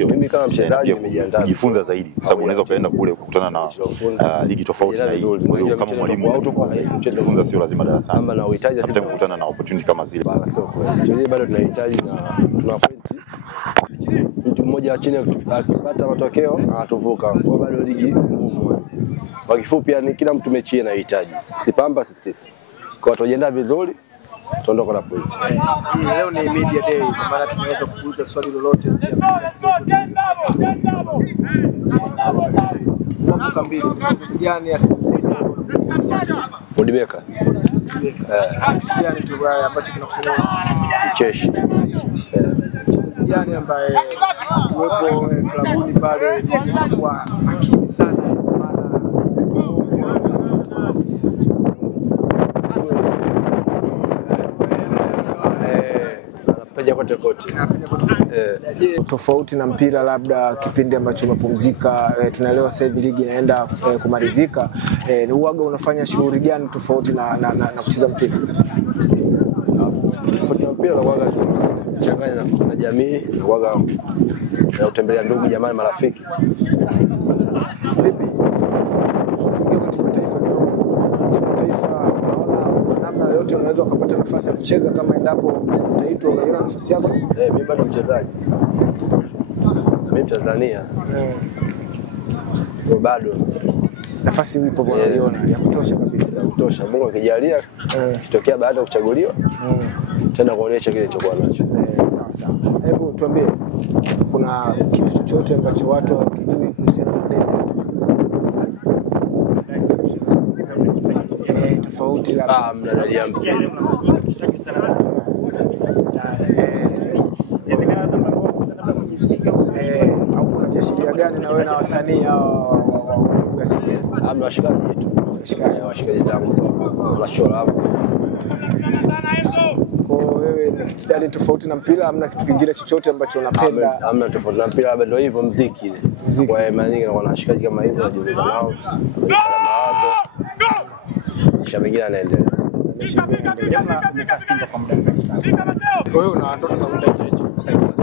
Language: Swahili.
Mimi kama mchezaji nimejiandaa kujifunza zaidi kwa sababu unaweza kaenda kule kukutana na ligi tofauti na hii. Kwa hiyo kama mwalimu kujifunza sio lazima darasani. Kama na uhitaji hata kukutana na opportunity kama zile. Sio bado tunahitaji na tuna pointi. Mtu mmoja wa chini akipata matokeo anatuvuka. Kwa bado ligi ngumu. Kwa kifupi yani kila mtu mechi anahitaji. Sipamba sisi. Kwa tujiandaa vizuri tuondoka na point. Leo ni media day kwa maana tunaweza kuuliza swali lolote kamili. Gani Modibeka. Kitu gani tu ambacho kinakusudia Cheshi. Gani ambaye yupo klabuni pale kwa makini sana kote. Tofauti na mpira labda kipindi ambacho umepumzika, tunaelewa sasa hivi ligi inaenda kumalizika, ni uaga unafanya shughuli gani tofauti na kucheza mpira? Tofauti na mpira uaga tunachanganya na jamii, uaga na kutembelea ndugu jamaa marafiki. Vipi? Tukiwa katika taifa unaona namna yote unaweza kupata nafasi ya kucheza kama endapo utaitwa unaiona nafasi yako? Mimi bado mchezaji. Mimi Tanzania. Bado nafasi ipo unaiona ya kutosha kabisa, ya kutosha. Mungu akijalia kitokea baada ya kuchaguliwa tena kuonyesha kile chokuwa nacho. Sawa sawa. Hebu tuambie kuna kitu chochote ambacho watu hawakijui kuhusiana na Debby? Tofauti la mnadalia mpira. Au kuna viashiria gani na wewe na wasanii hao wa Singeli? Amna washikaji tu. Washikaji zangu wanashora hapo. Kwa wewe ni kitu tofauti na mpira, amna kitu kingine chochote ambacho unapenda? Amna tofauti na mpira, labda ndio hivyo muziki ile. Kwa maana nyingi na wanashikaji kama hivyo najulikana nao. Kisha mengine anaendelea. Umekaa Simba kwa muda mrefu sana. Wewe una ndoto za muda mrefu?